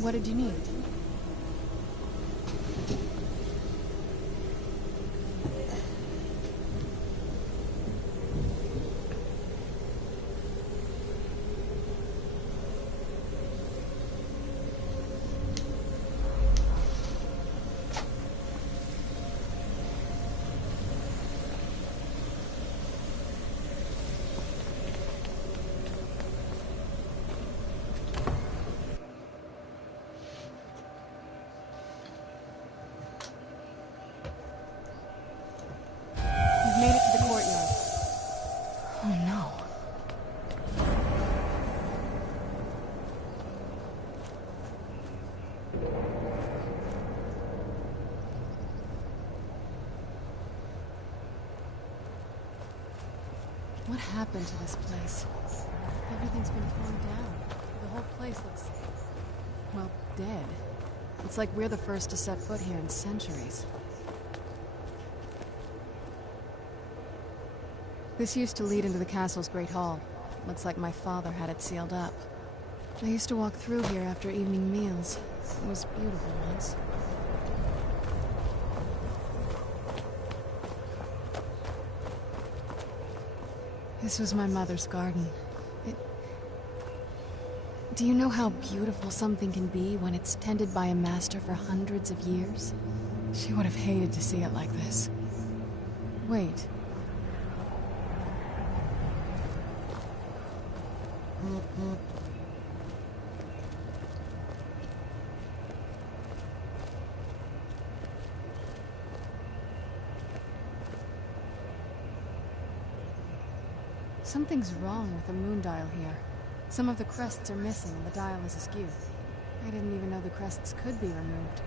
What did you need? Made it to the courtyard. Oh no. What happened to this place? Everything's been torn down. The whole place looks, well, dead. It's like we're the first to set foot here in centuries. This used to lead into the castle's great hall. Looks like my father had it sealed up. I used to walk through here after evening meals. It was beautiful once. This was my mother's garden. Do you know how beautiful something can be when it's tended by a master for hundreds of years? She would have hated to see it like this. Wait. Something's wrong with the moon dial here. Some of the crests are missing and the dial is askew. I didn't even know the crests could be removed.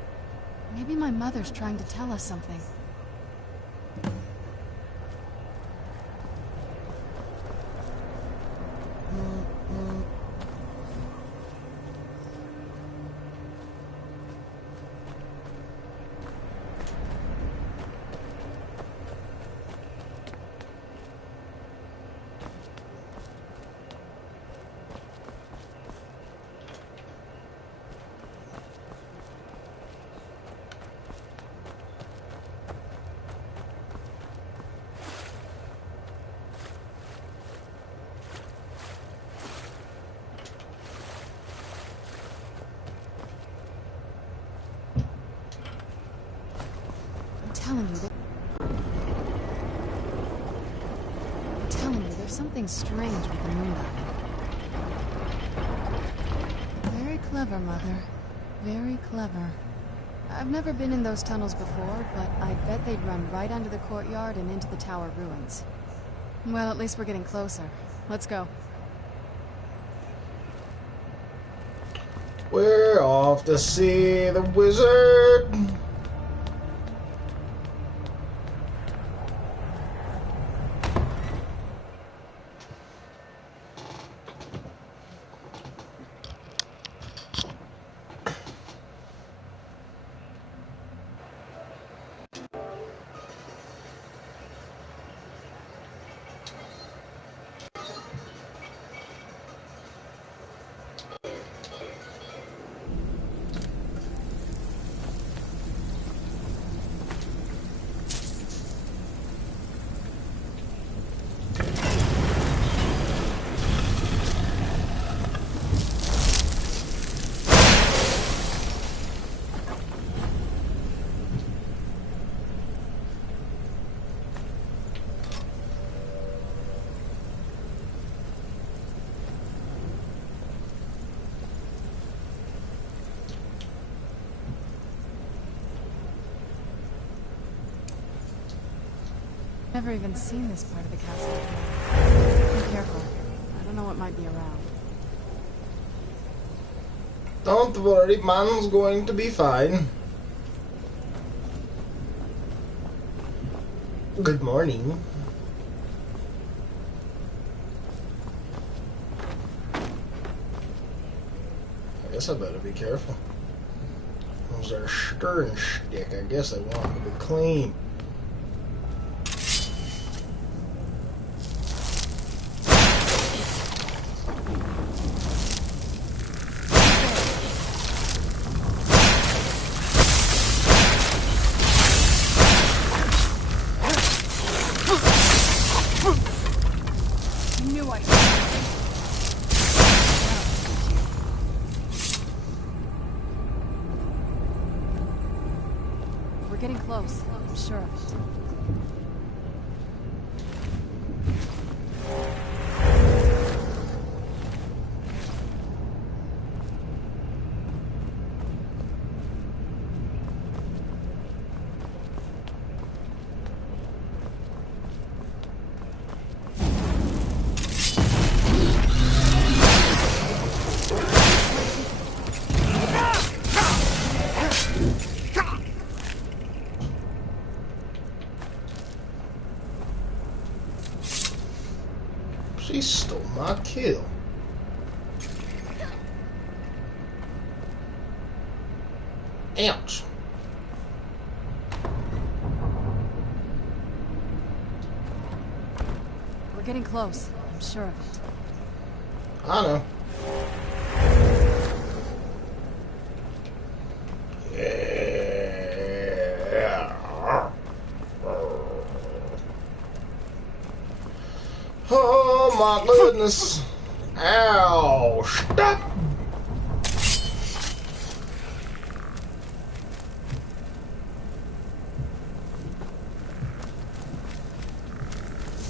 Maybe my mother's trying to tell us something. I'm telling you, there's something strange with the moon dial. Very clever, Mother. Very clever. I've never been in those tunnels before, but I bet they'd run right under the courtyard and into the tower ruins. Well, at least we're getting closer. Let's go. We're off to see the wizard. Never even seen this part of the castle before. Be careful. I don't know what might be around. Don't worry, man's going to be fine. Good morning. I guess I better be careful. Those are stirring stick. I guess I want to be clean. getting close. I'm sure of it. She stole my kill. Ouch. We're getting close. I'm sure of it. I know. Yeah. Oh my goodness. Ow. Stop.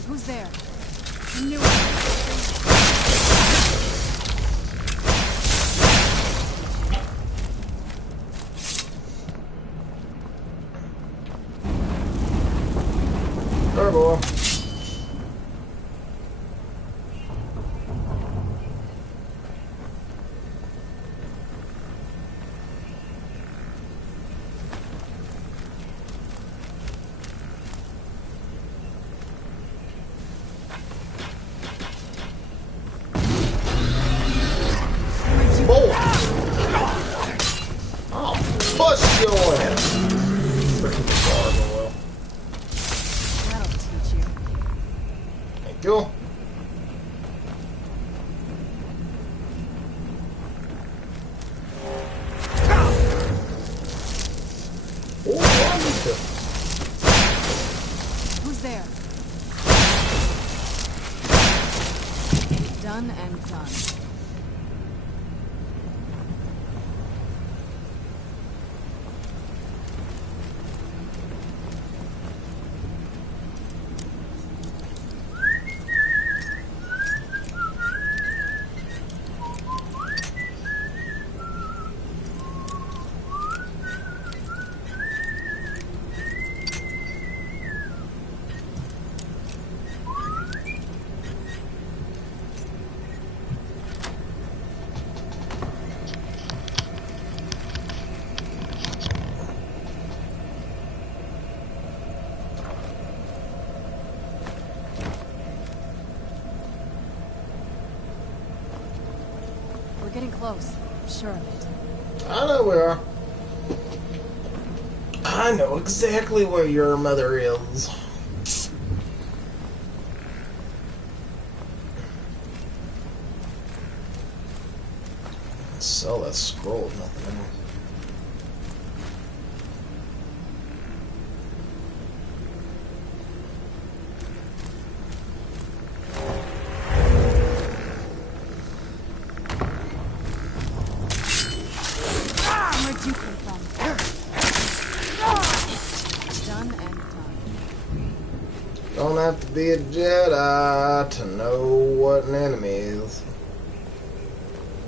Who's there? I knew it. Turbo. Bust your ass. Freaking gargoyle. That'll teach you. Thank you. Oh, I need to. Who's there? Done and done. We're getting close. I'm sure of it. I know where. I know exactly where your mother is. Sell that scroll, nothing in it. Where'd you come from? Done and done. Don't have to be a Jedi to know what an enemy is.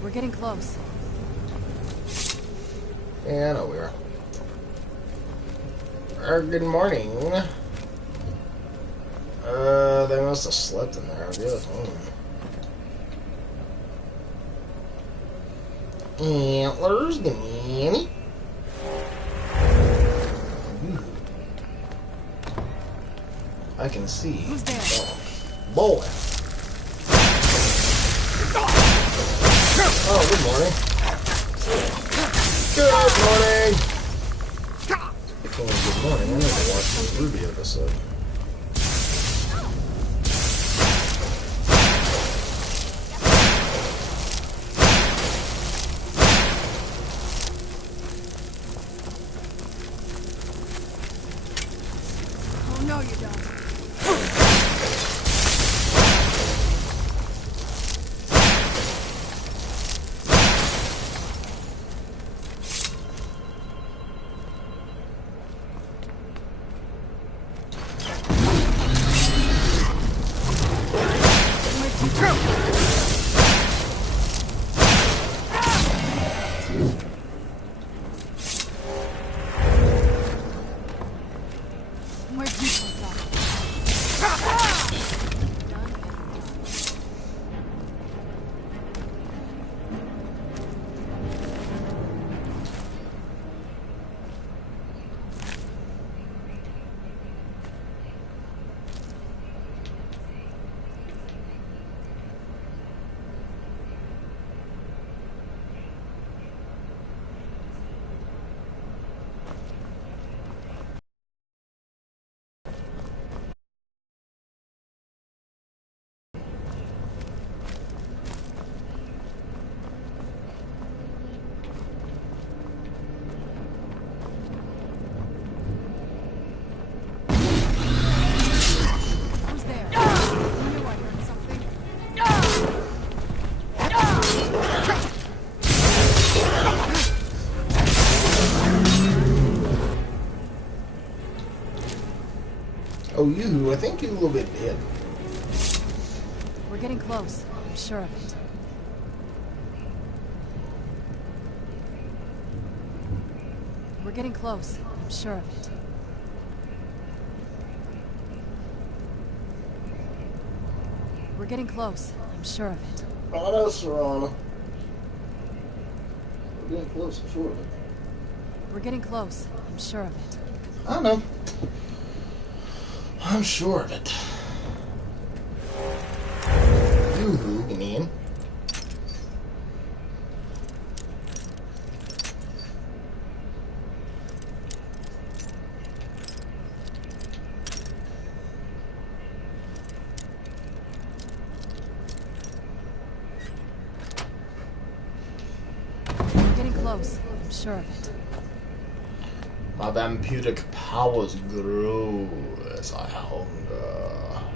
We're getting close. Yeah, I know we are. Good morning. They must have slept in there, I guess. Antlers, Danny. I can see. Who's there? Oh, boy. Oh, good morning. Good morning. It's only good morning. I need to watch this Ruby episode. Oh, no, you don't. Oh, you, I think you're a little bit dead. We're getting close. I'm sure of it. We're getting close. I'm sure of it. We're getting close. I'm sure of it. I know, Serrano. We're getting close, I'm sure of it. We're getting close. I'm sure of it. I know. I'm sure of it. You mean? We're getting close. I'm sure of it. My vampiric powers grow as I hunger.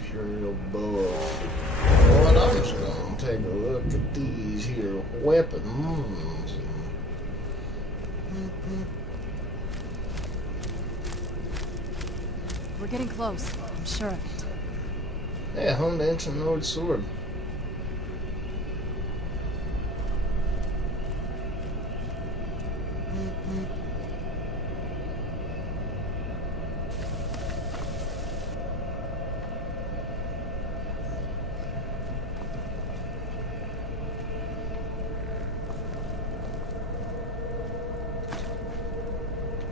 Imperial buff. But I'm just gonna take a look at these here weapons. We're getting close. I'm sure of it. Yeah, honed ancient Nord sword.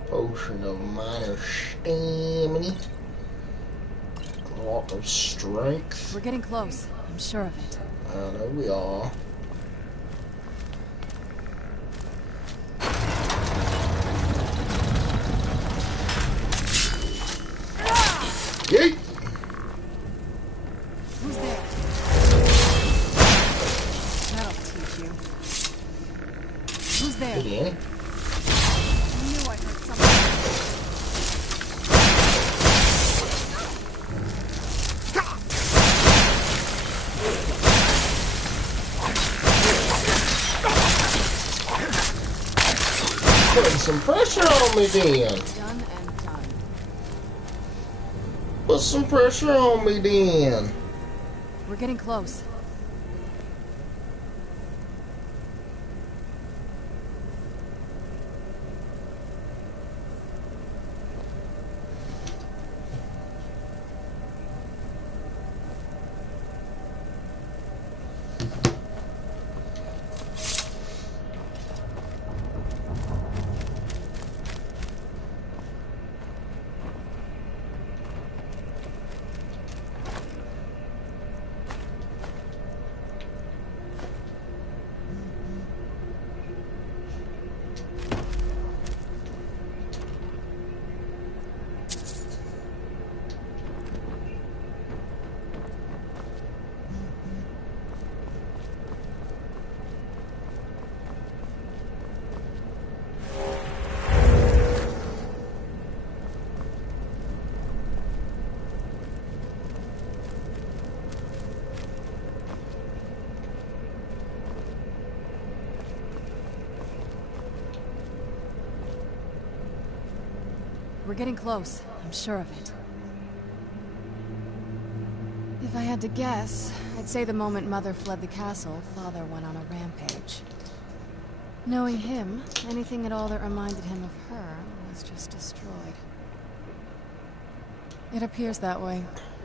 Potion of minor stamina. Lot of strength. We're getting close. I'm sure of it. I know we are. Yeet! Who's there? That'll teach you. Who's there? Hey, Danny. I knew I heard something. Putting some pressure on me, then. Done and done. Put some pressure on me, then. We're getting close. We're getting close. I'm sure of it. If I had to guess, I'd say the moment Mother fled the castle, Father went on a rampage. Knowing him, anything at all that reminded him of her was just destroyed. It appears that way.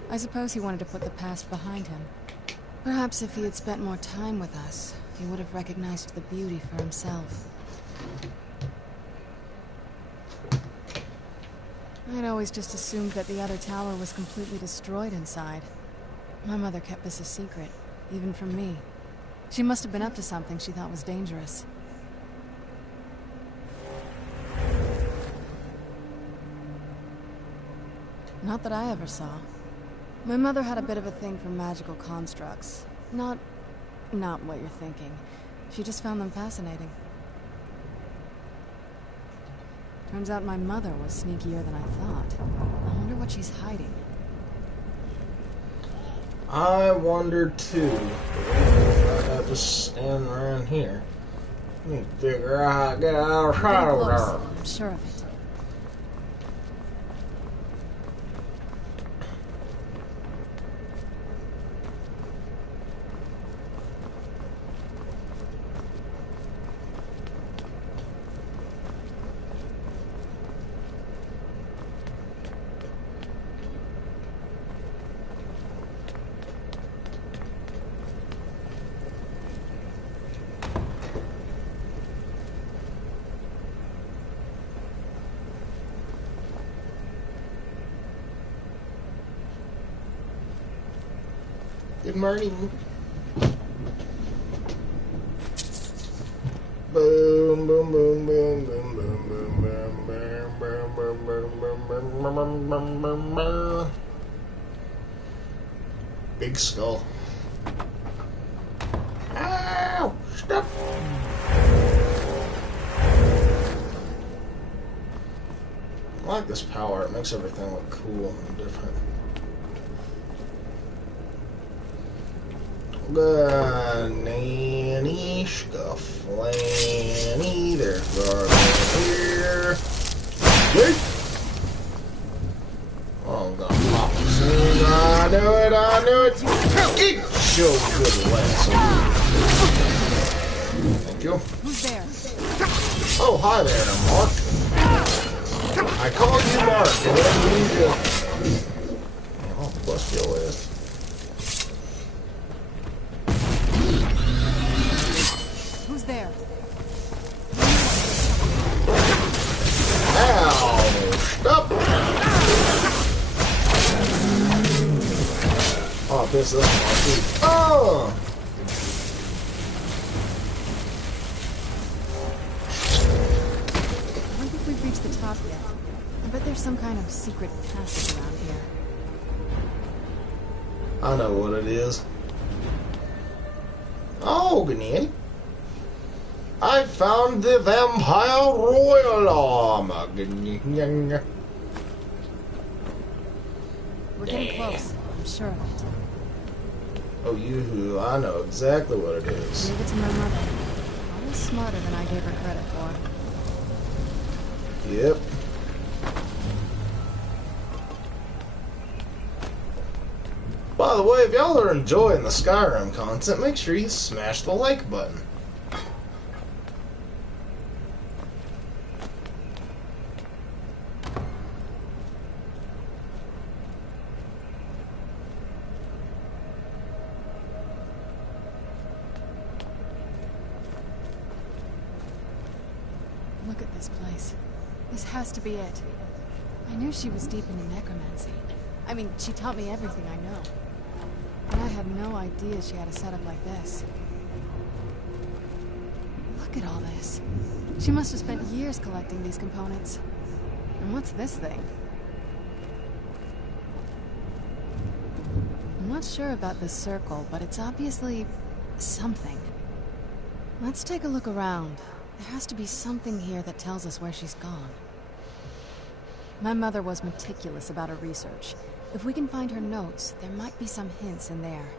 I suppose he wanted to put the past behind him. Perhaps if he had spent more time with us, he would have recognized the beauty for himself. I'd always just assumed that the other tower was completely destroyed inside. My mother kept this a secret, even from me. She must have been up to something she thought was dangerous. Not that I ever saw. My mother had a bit of a thing for magical constructs. Not what you're thinking. She just found them fascinating. Turns out my mother was sneakier than I thought. I wonder what she's hiding. I wonder too. I have just standing around here. Let me figure out how to get outside Getting of close. there. I'm sure of it. Good morning. Boom, boom, boom, boom, boom, boom, boom, boom, boom, boom, boom, boom, boom, boom, boom, boom. Big skull. Ow! Stop! I like this power. It makes everything look cool and different. Nanny, scufflanny, there's garbage here. Yeet. Oh, I'm gonna pop this thing. I knew it. Get so good last. Thank you. Who's there? Oh, hi there, Mark. I called you Mark, and then you just... Oh, bust your ass. There. Ow! Stop! Oh, I pissed this one off too. Oh! I don't think we've reached the top yet. I bet there's some kind of secret passage around here. I know what it is. Oh, good night. I found the Vampire Royal Arm. We're getting close. I'm sure of it. Oh, you! I know exactly what it is. Gave it to my mother. Always smarter than I gave her credit for. Yep. By the way, if y'all are enjoying the Skyrim content, make sure you smash the like button. Look at this place. This has to be it. I knew she was deep into necromancy. I mean, she taught me everything I know. But I had no idea she had a setup like this. Look at all this. She must have spent years collecting these components. And what's this thing? I'm not sure about this circle, but it's obviously something. Let's take a look around. There has to be something here that tells us where she's gone. My mother was meticulous about her research. If we can find her notes, there might be some hints in there.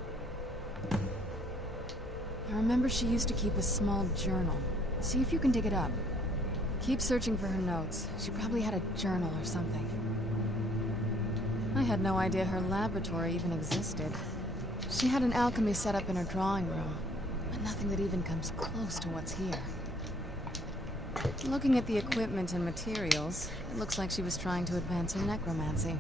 I remember she used to keep a small journal. See if you can dig it up. Keep searching for her notes. She probably had a journal or something. I had no idea her laboratory even existed. She had an alchemy set up in her drawing room, but nothing that even comes close to what's here. Looking at the equipment and materials, it looks like she was trying to advance her necromancy.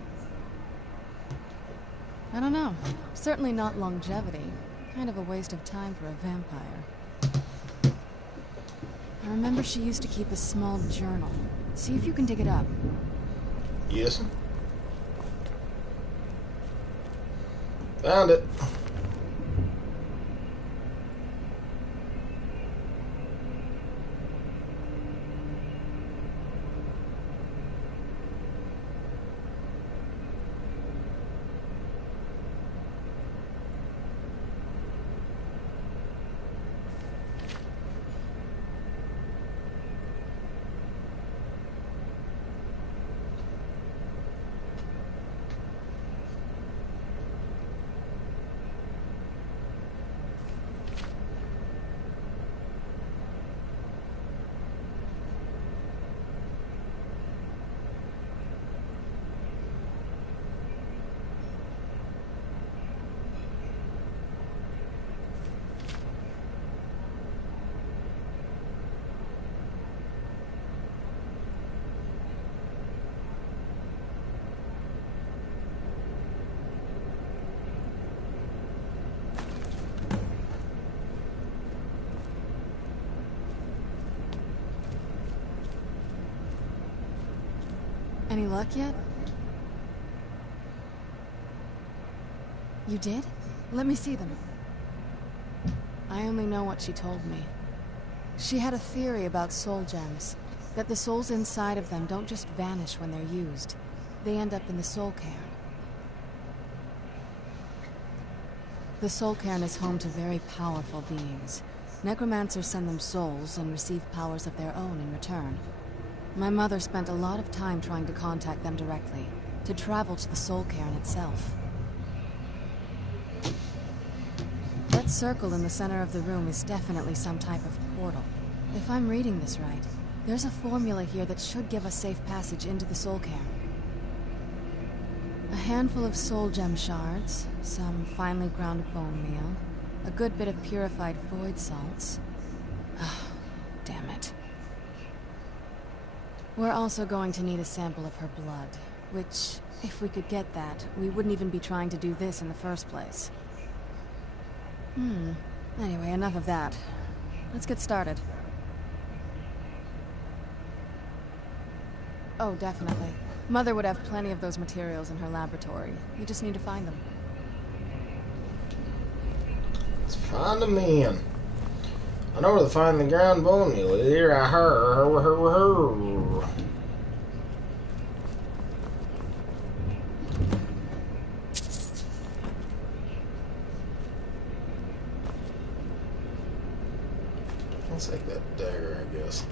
I don't know. Certainly not longevity. Kind of a waste of time for a vampire. I remember she used to keep a small journal. See if you can dig it up. Yes. Found it. any luck yet? You did? Let me see them. I only know what she told me. She had a theory about soul gems, that the souls inside of them don't just vanish when they're used. They end up in the soul cairn. The soul cairn is home to very powerful beings. Necromancers send them souls and receive powers of their own in return. My mother spent a lot of time trying to contact them directly, to travel to the soul cairn itself. That circle in the center of the room is definitely some type of portal. If I'm reading this right, there's a formula here that should give us safe passage into the soul cairn. A handful of soul gem shards, some finely ground bone meal, a good bit of purified void salts. Oh, damn it. We're also going to need a sample of her blood, which, if we could get that, we wouldn't even be trying to do this in the first place. Anyway, enough of that. Let's get started. Oh, definitely. Mother would have plenty of those materials in her laboratory. You just need to find them. Let's find them then. I know where to find the ground bone meal. Here I her. I'll take that dagger, I guess.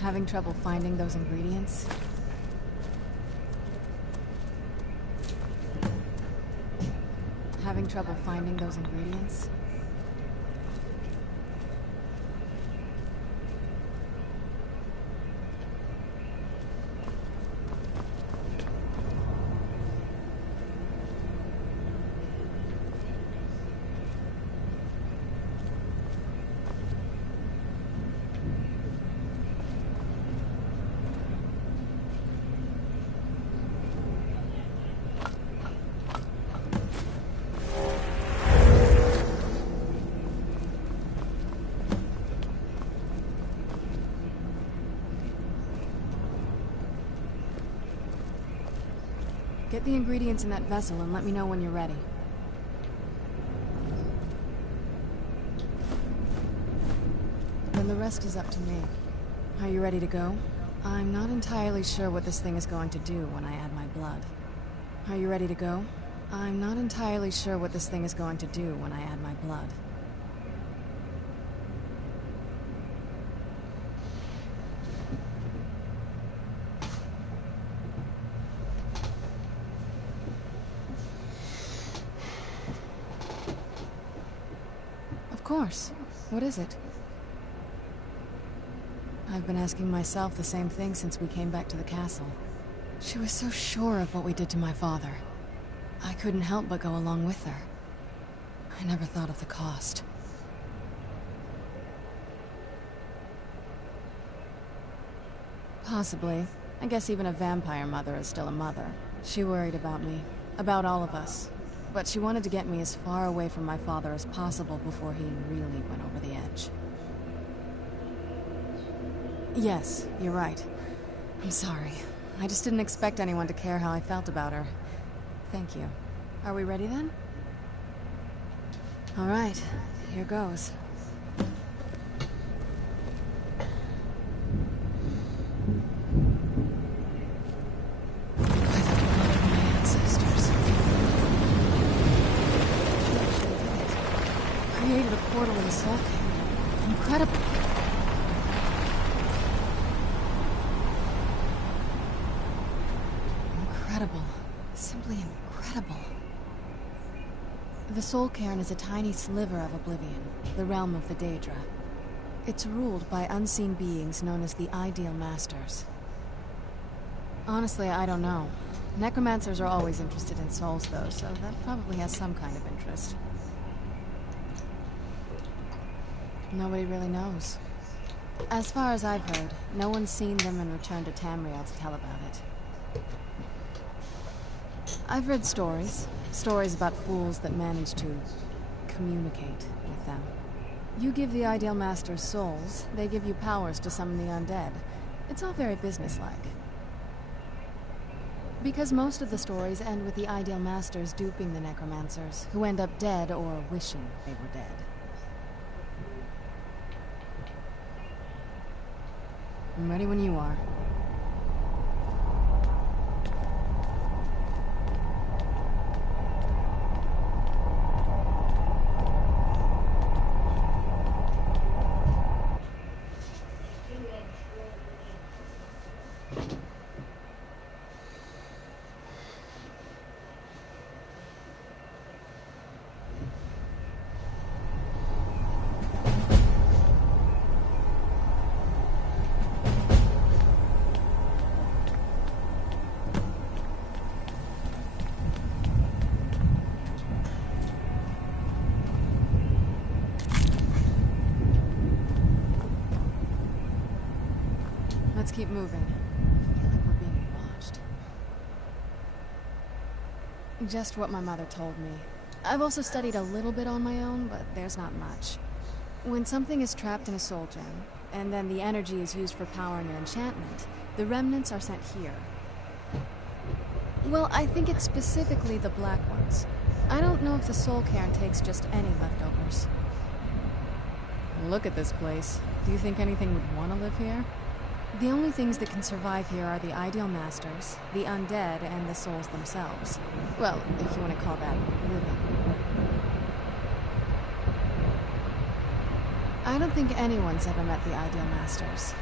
Having trouble finding those ingredients? Having trouble finding those ingredients? Get the ingredients in that vessel and let me know when you're ready. Then the rest is up to me. Are you ready to go? I'm not entirely sure what this thing is going to do when I add my blood. Are you ready to go? I'm not entirely sure what this thing is going to do when I add my blood. Of course. What is it? I've been asking myself the same thing since we came back to the castle. She was so sure of what we did to my father. I couldn't help but go along with her. I never thought of the cost. Possibly. I guess even a vampire mother is still a mother. She worried about me. About all of us. But she wanted to get me as far away from my father as possible before he really went over the edge. Yes, you're right. I'm sorry. I just didn't expect anyone to care how I felt about her. Thank you. Are we ready then? All right, here goes. Created a portal in the soul cave. Incredible. Incredible. Simply incredible. The Soul Cairn is a tiny sliver of Oblivion, the realm of the Daedra. It's ruled by unseen beings known as the Ideal Masters. Honestly, I don't know. Necromancers are always interested in souls, though, so that probably has some kind of interest. Nobody really knows. As far as I've heard, no one's seen them and returned to Tamriel to tell about it. I've read stories. Stories about fools that manage to communicate with them. You give the Ideal Masters souls, they give you powers to summon the undead. It's all very businesslike. Because most of the stories end with the Ideal Masters duping the Necromancers, who end up dead or wishing they were dead. I'm ready when you are. Let's keep moving. I feel like we're being watched. Just what my mother told me. I've also studied a little bit on my own, but there's not much. When something is trapped in a soul gem, and then the energy is used for powering an enchantment, the remnants are sent here. Well, I think it's specifically the black ones. I don't know if the Soul Cairn takes just any leftovers. Look at this place. Do you think anything would want to live here? The only things that can survive here are the Ideal Masters, the undead, and the souls themselves. Well, if you want to call that living. I don't think anyone's ever met the Ideal Masters.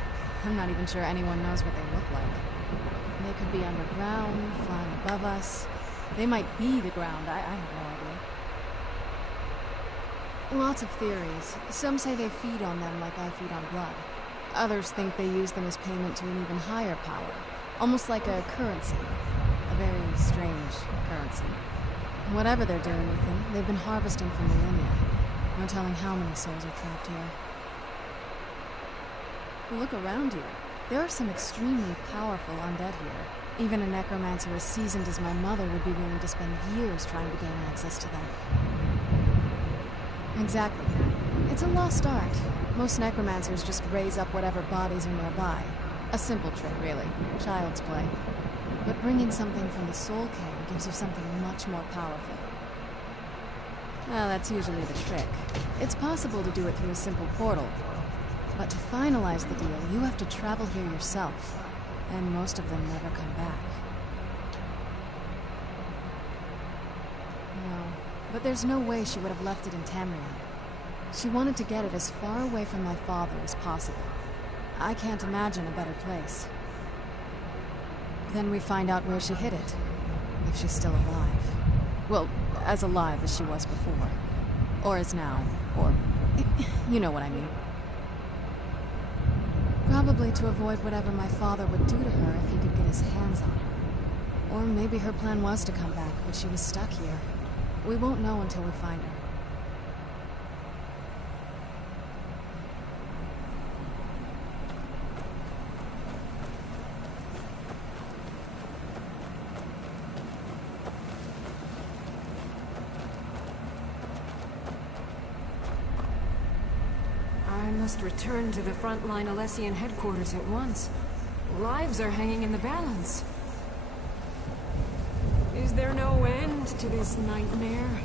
I'm not even sure anyone knows what they look like. They could be underground, flying above us. They might be the ground, I have no idea. Lots of theories. Some say they feed on them like I feed on blood. Others think they use them as payment to an even higher power, almost like a currency. A very strange currency. Whatever they're doing with them, they've been harvesting for millennia. No telling how many souls are trapped here. Look around you. There are some extremely powerful undead here. Even a necromancer as seasoned as my mother would be willing to spend years trying to gain access to them. Exactly. It's a lost art. Most necromancers just raise up whatever bodies are nearby. A simple trick, really. Child's play. But bringing something from the Soul Cairn gives you something much more powerful. Well, that's usually the trick. It's possible to do it through a simple portal. But to finalize the deal, you have to travel here yourself. And most of them never come back. No, but there's no way she would have left it in Tamriel. She wanted to get it as far away from my father as possible. I can't imagine a better place. Then we find out where she hid it. If she's still alive. Well, as alive as she was before. Or is now. Or... you know what I mean. Probably to avoid whatever my father would do to her if he could get his hands on her. Or maybe her plan was to come back, but she was stuck here. We won't know until we find her. I must return to the frontline Alessian headquarters at once. Lives are hanging in the balance. Is there no end to this nightmare?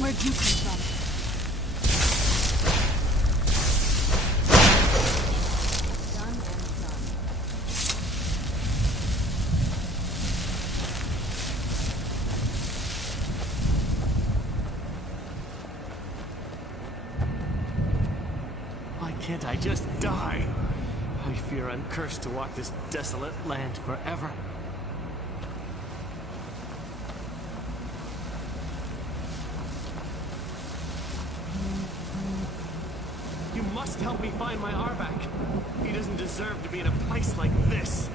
Where'd you come from? Done and done. Why can't I just die? I fear I'm cursed to walk this desolate land forever. You must help me find my Arvak. He doesn't deserve to be in a place like this.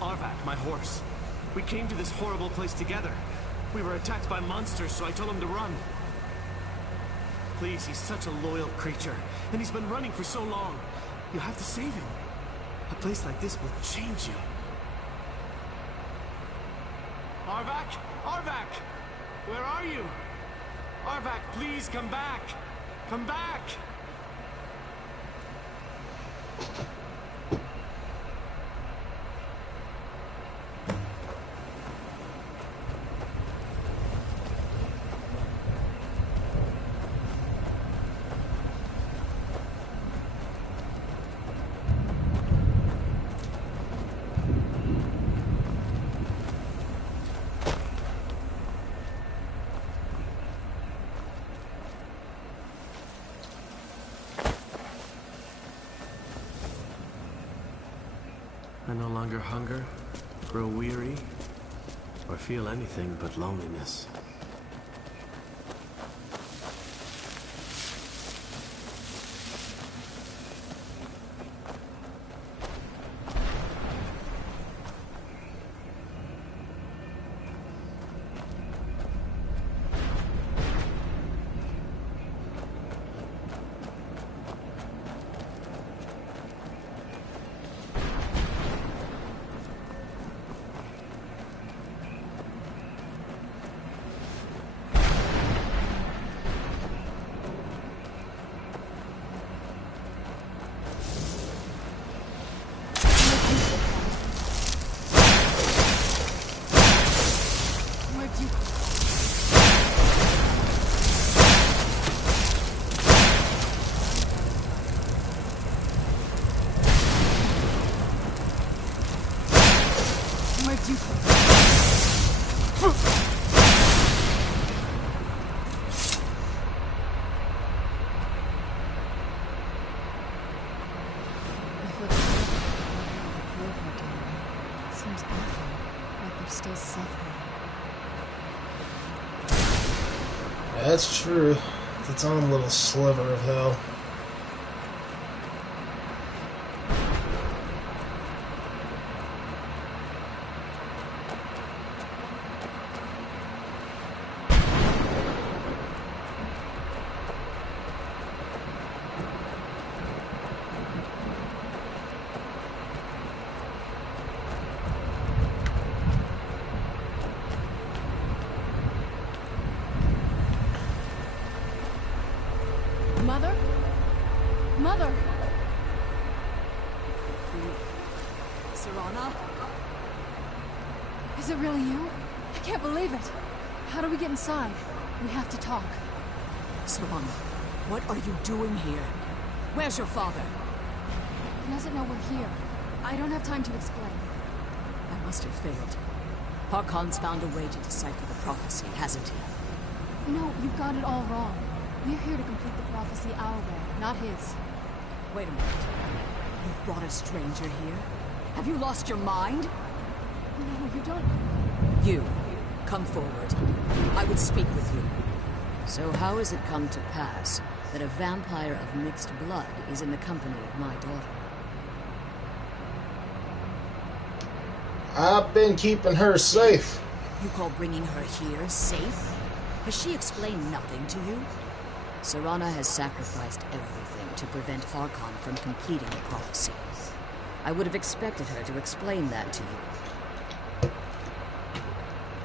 Arvak, my horse. We came to this horrible place together. We were attacked by monsters, so I told him to run. Please, he's such a loyal creature, and he's been running for so long. You have to save him. A place like this will change you. Arvak? Arvak! Where are you? Arvak, please come back! Come back! I no longer hunger, grow weary, or feel anything but loneliness. Seems awful, like they're still suffering. That's true. It's its own little sliver of hell. Mother? Mother! Serana? Is it really you? I can't believe it. How do we get inside? We have to talk. Serana, what are you doing here? Where's your father? He doesn't know we're here. I don't have time to explain. I must have failed. Harkon's found a way to decipher the prophecy, hasn't he? No, you've got it all wrong. We're here to complete the prophecy our way, not his. Wait a minute. You've brought a stranger here? Have you lost your mind? No, you don't... You, come forward. I would speak with you. So how has it come to pass that a vampire of mixed blood is in the company of my daughter? I've been keeping her safe. You call bringing her here safe? Has she explained nothing to you? Serana has sacrificed everything to prevent Harkon from completing the prophecy. I would have expected her to explain that to you.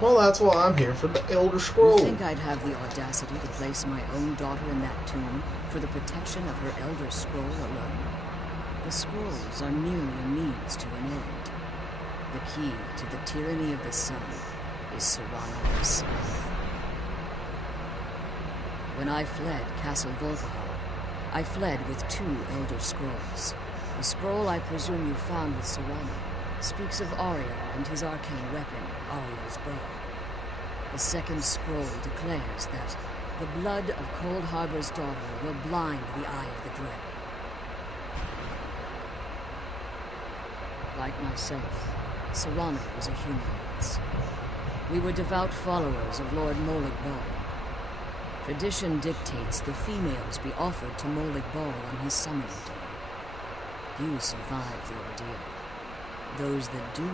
Well, that's why I'm here, for the Elder Scroll. You think I'd have the audacity to place my own daughter in that tomb for the protection of her Elder Scroll alone? The scrolls are merely a means to an end. The key to the tyranny of the sun is Serana herself. When I fled Castle Volkahar, I fled with 2 Elder Scrolls. The scroll I presume you found with Serana speaks of Ariel and his arcane weapon, Ariel's bow. The second scroll declares that the blood of Cold Harbor's daughter will blind the eye of the dragon. Like myself, Serana was a human once. We were devout followers of Lord Molig Bal. Tradition dictates the females be offered to Molig Bal on his summoning day. You survive the ordeal. Those that do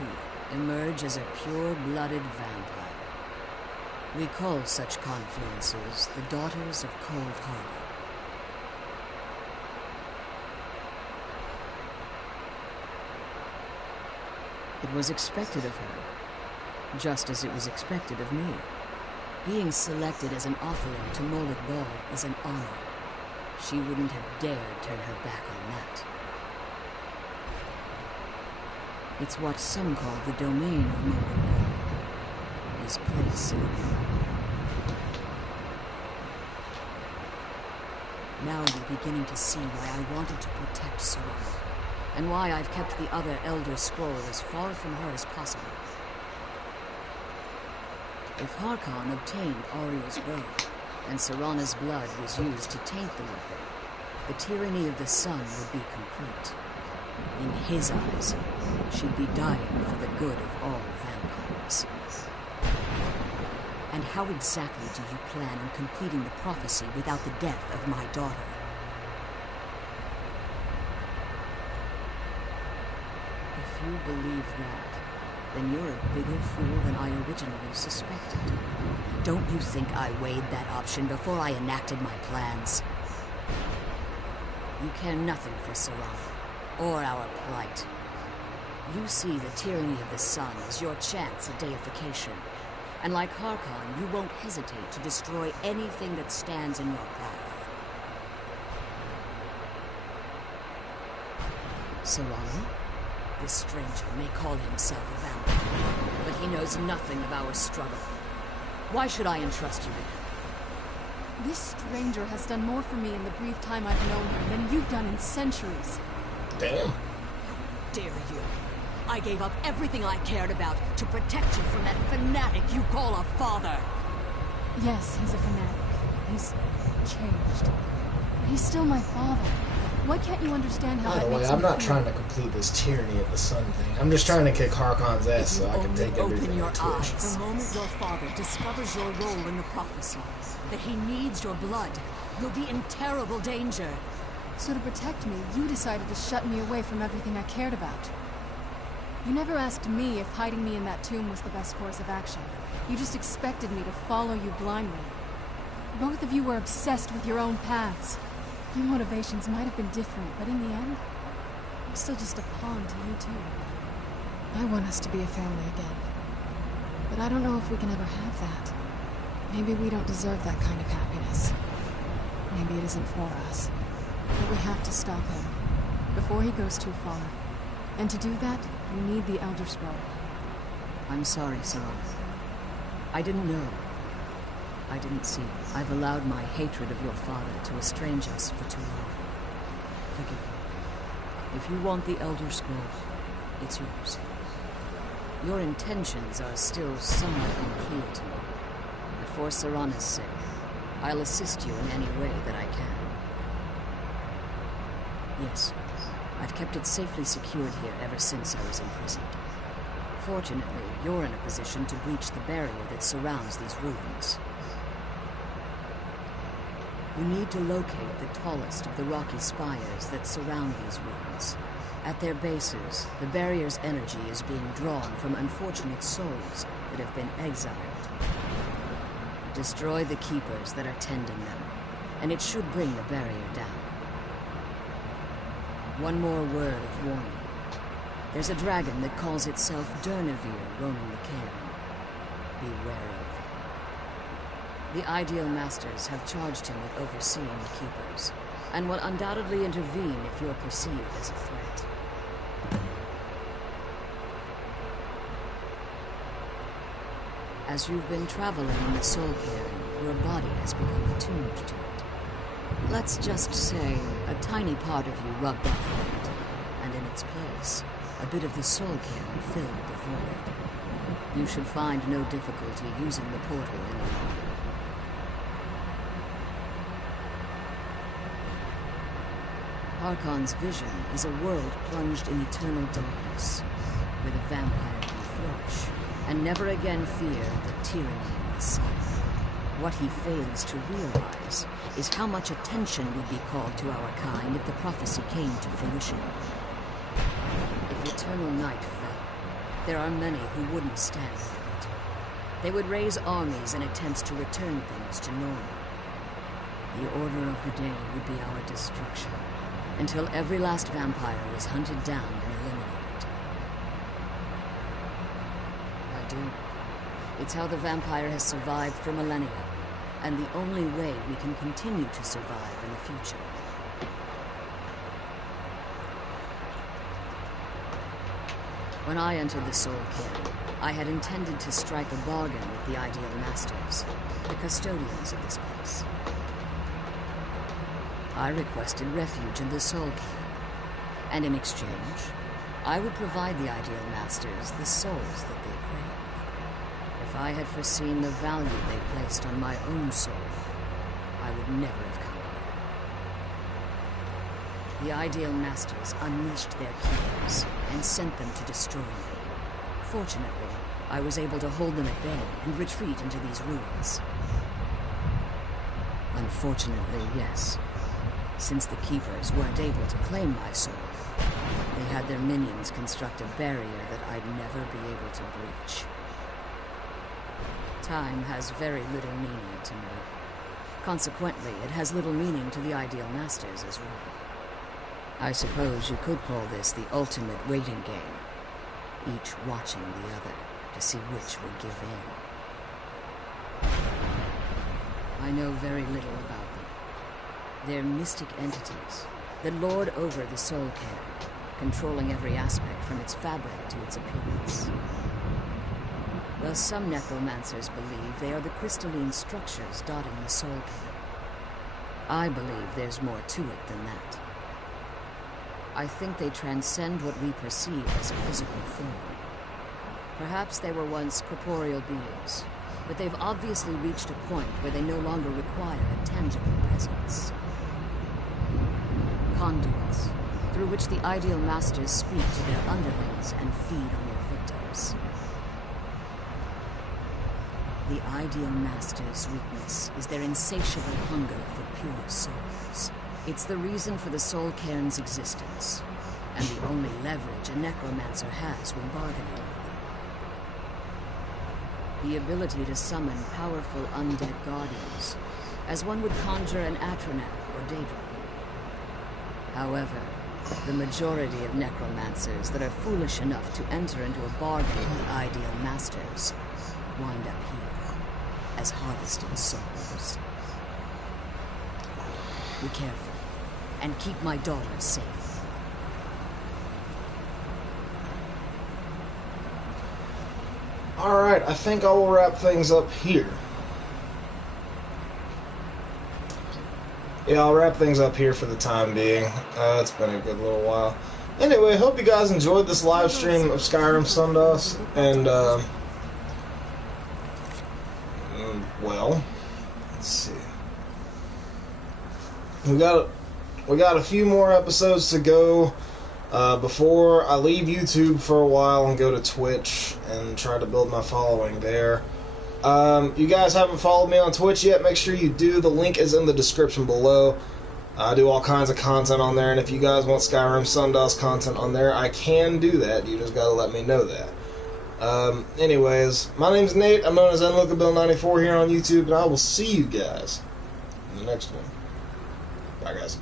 emerge as a pure-blooded vampire. We call such confluences the Daughters of Cold Harbor. It was expected of her, just as it was expected of me. Being selected as an offering to Molig Bal is an honor. She wouldn't have dared turn her back on that. It's what some call the domain of Molig Bal, his place in the world. Now you're beginning to see why I wanted to protect Serana, and why I've kept the other Elder Scroll as far from her as possible. If Harkon obtained Ariel's bow, and Serana's blood was used to taint the weapon, the tyranny of the sun would be complete. In his eyes, she'd be dying for the good of all vampires. And how exactly do you plan on completing the prophecy without the death of my daughter? If you believe that, then you're a bigger fool than I originally suspected. Don't you think I weighed that option before I enacted my plans? You care nothing for Serana, or our plight. You see the tyranny of the sun as your chance at deification. And like Harkon, you won't hesitate to destroy anything that stands in your path. Serana? This stranger may call himself a vampire, but he knows nothing of our struggle. Why should I entrust you to him? This stranger has done more for me in the brief time I've known him than you've done in centuries. Damn. How dare you? I gave up everything I cared about to protect you from that fanatic you call a father. Yes, he's a fanatic. He's changed. But he's still my father. Why can't you understand how By the that way, makes I'm me not feel? trying to complete this tyranny of the sun thing. I'm just trying to kick Harkon's ass so I can take Open everything your into eyes. it. The moment your father discovers your role in the prophecy, that he needs your blood, you'll be in terrible danger. So to protect me, you decided to shut me away from everything I cared about. You never asked me if hiding me in that tomb was the best course of action. You just expected me to follow you blindly. Both of you were obsessed with your own paths. Your motivations might have been different, but in the end, I'm still just a pawn to you too. I want us to be a family again. But I don't know if we can ever have that. Maybe we don't deserve that kind of happiness. Maybe it isn't for us. But we have to stop him, before he goes too far. And to do that, we need the Elder Scroll. I'm sorry, Serana. I didn't know. I didn't see. I've allowed my hatred of your father to estrange us for too long. Forgive me. If you want the Elder Scroll, it's yours. Your intentions are still somewhat unclear to me. But for Serana's sake, I'll assist you in any way that I can. Yes, I've kept it safely secured here ever since I was imprisoned. Fortunately, you're in a position to breach the barrier that surrounds these ruins. You need to locate the tallest of the rocky spires that surround these ruins. At their bases, the barrier's energy is being drawn from unfortunate souls that have been exiled. Destroy the keepers that are tending them, and it should bring the barrier down. One more word of warning. There's a dragon that calls itself Durnevere roaming the cairn. Beware of him. The Ideal Masters have charged him with overseeing the keepers, and will undoubtedly intervene if you're perceived as a threat. As you've been traveling in the Soul Cairn, your body has become attuned to it. Let's just say a tiny part of you rubbed off on it, and in its place, a bit of the Soul Cairn filled the void. You should find no difficulty using the portal any longer. Harkon's vision is a world plunged in eternal darkness, where the vampire can flourish, and never again fear the tyranny of the sun. What he fails to realize is how much attention would be called to our kind if the prophecy came to fruition. If eternal night fell, there are many who wouldn't stand for it. They would raise armies in attempts to return things to normal. The order of the day would be our destruction, until every last vampire was hunted down and eliminated. I do. It's how the vampire has survived for millennia, and the only way we can continue to survive in the future. When I entered the Soul Cairn, I had intended to strike a bargain with the Ideal Masters, the custodians of this place. I requested refuge in the Soul Cairn, and in exchange, I would provide the Ideal Masters the souls that they crave. If I had foreseen the value they placed on my own soul, I would never have come here. The Ideal Masters unleashed their keepers and sent them to destroy me. Fortunately, I was able to hold them at bay and retreat into these ruins. Unfortunately, yes. Since the Keepers weren't able to claim my soul, they had their minions construct a barrier that I'd never be able to breach. Time has very little meaning to me. Consequently, it has little meaning to the Ideal Masters as well. I suppose you could call this the ultimate waiting game, each watching the other to see which would give in. I know very little about them. They're mystic entities that lord over the Soul Cairn, controlling every aspect from its fabric to its appearance. While some necromancers believe they are the crystalline structures dotting the Soul Cairn, I believe there's more to it than that. I think they transcend what we perceive as a physical form. Perhaps they were once corporeal beings, but they've obviously reached a point where they no longer require a tangible presence. Conduits, through which the Ideal Masters speak to their underlings and feed on their victims. The Ideal Masters' weakness is their insatiable hunger for pure souls. It's the reason for the Soul Cairn's existence, and the only leverage a necromancer has when bargaining with them. The ability to summon powerful undead guardians, as one would conjure an Atronach or Daedra. However, the majority of necromancers that are foolish enough to enter into a bargain with the Ideal Masters wind up here, as harvested souls. Be careful, and keep my daughter safe. Alright, I think I will wrap things up here. Yeah, I'll wrap things up here for the time being. It's been a good little while. Anyway, hope you guys enjoyed this live stream of Skyrim Sundas, and well, let's see. We got a few more episodes to go before I leave YouTube for a while and go to Twitch and try to build my following there. You guys haven't followed me on Twitch yet, make sure you do. The link is in the description below. I do all kinds of content on there, and if you guys want Skyrim Sundas content on there, I can do that. You just gotta let me know that. Anyways, my name's Nate. I'm known as NLookAbill94 here on YouTube, and I will see you guys in the next one. Bye, guys.